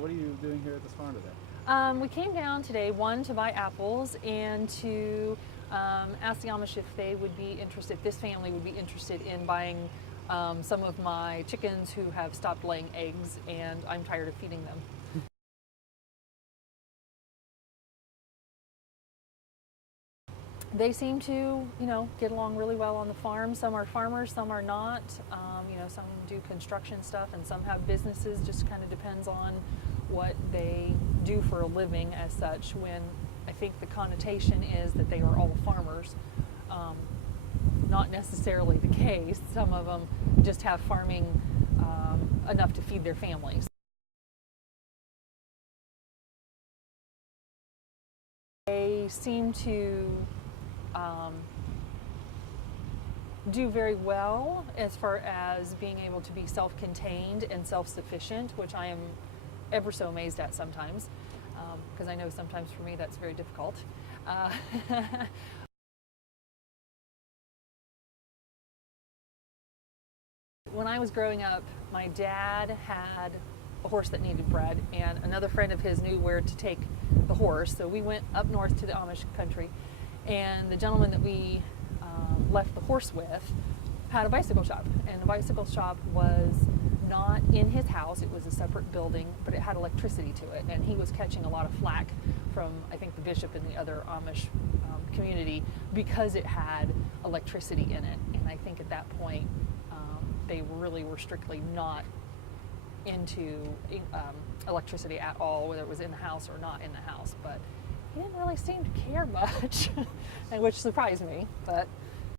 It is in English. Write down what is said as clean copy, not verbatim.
What are you doing here at this farm today? We came down today, one, to buy apples, and to ask the Amish if they would be interested, if this family would be interested in buying some of my chickens who have stopped laying eggs, and I'm tired of feeding them. They seem to, get along really well on the farm. Some are farmers, some are not. Some do construction stuff, and some have businesses. Just kind of depends on what they do for a living as such. When I think the connotation is that they are all farmers, not necessarily the case. Some of them just have farming enough to feed their families. They seem to do very well as far as being able to be self-contained and self-sufficient, which I am ever so amazed at sometimes, because I know sometimes for me that's very difficult. When I was growing up, my dad had a horse that needed bred, and another friend of his knew where to take the horse, so we went up north to the Amish country, and the gentleman that we left the horse with had a bicycle shop, and the bicycle shop was not in his house. It was a separate building, but it had electricity to it, and he was catching a lot of flack from, I think, the bishop and the other Amish community because it had electricity in it. And I think at that point they really were strictly not into electricity at all, whether it was in the house or not in the house. But he didn't really seem to care much, which surprised me. But